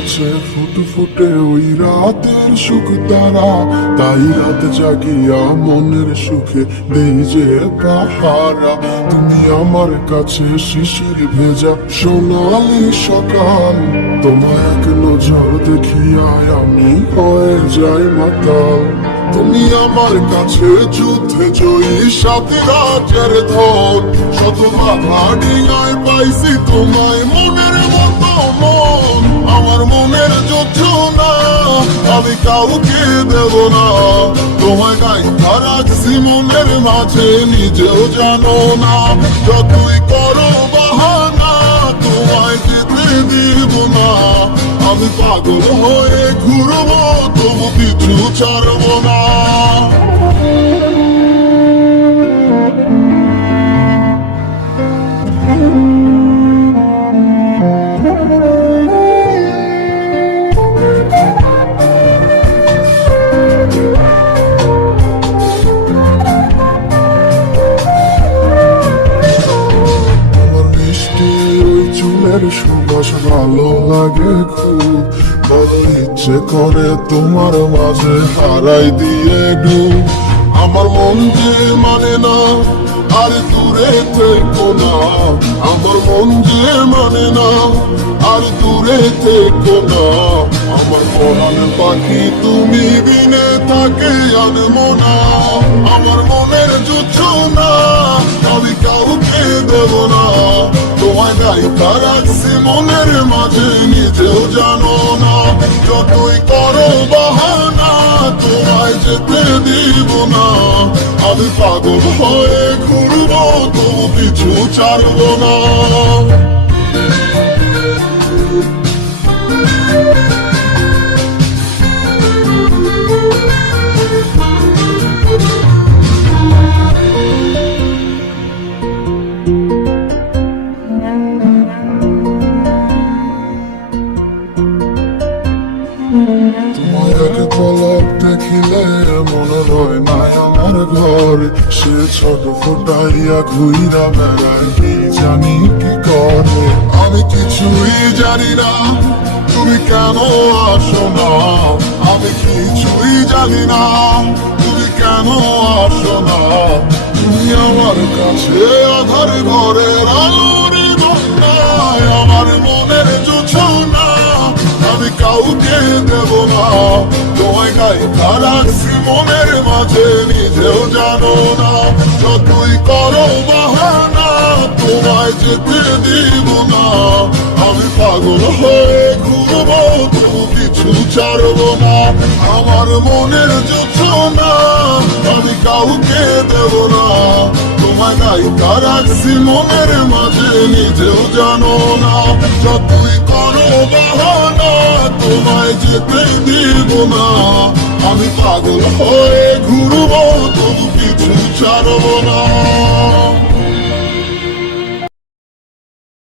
কাছে ফুটফুটে ওই রাতের সুখ তারা, তাই রাত জাগিয়া মনের সুখে দেই যে পাহারা। তুমি আমার কাছে শিশির ভেজা সোনালি সকাল, তোমার এক নজর দেখিয়া আমি হয়ে যাই মাতাল। তুমি আমার কাছে যুদ্ধে জয়ী সাথে রাজের ধন, শত বাধা ডিঙায় পাইছি তোমায় মনের মতো মন। আমার মনের যোদ্ধনা আমি কাউকে দেব না, তোমায় গাইথা রাখছি মনের মাঝে নিজেও জানো না। যতই করো বাহানা তোমায় যেতে দিব না, আমি পাগল হয়ে ঘুরবো তবু কিছু ছাড়বো না। চুলের সুবাস ভালো লাগে খুব, বড় ইচ্ছে করে তোমার মাঝে হারাই দিয়ে ডুব। আমার মন যে মানে না আর দূরে থেকো না, আমার মন যে মানে না আর দূরে থেকো না। আমার পরাণ পাখি তুমি বিনে থাকে আনমো না, আমার মনের জোছনা আমি কাউকে দেব না। তোমায় গাইথা রাখছি মনের মাঝে নিজেও জানো না, যতই করো বাহানা তোমায় যেতে দিব না। আমি পাগল হয়ে ঘুরবো তবু কিছু ছাড়বো না। তোমায় এক পলক দেখিলে মনে হয় নাই আমার ঘর, সে ছোট ফোটাইয়া ঘুইরা বেড়ায় কি জানি কি করে। আমি কিছুই জানি না তুমি কেন আসো না, আমি কিছুই জানি না তুমি কেন আসো না। তুমি আমার কাছে আধার ঘরের আলোর বন্যায়, আমার মনের জোছনা আমি কাউকে দেব না। তোমায় গাইথা রাখছি মনের মাঝে নিজেও জানো না, যতই করো বাহানা তোমায় যেতে দিব না। আমি পাগল হয়ে ঘুরবো তবু কিছু ছাড়বো না। আমার মনের জোছনা আমি কাউকে দেব না, তোমায় গাইথা রাখছি মনের মাঝে নিজেও জানো না। যতই করো বাহানা তোমায় যেতে দিব না, আমি পাগল হয়ে ঘুরবো তবু কিছু ছাড়বো না।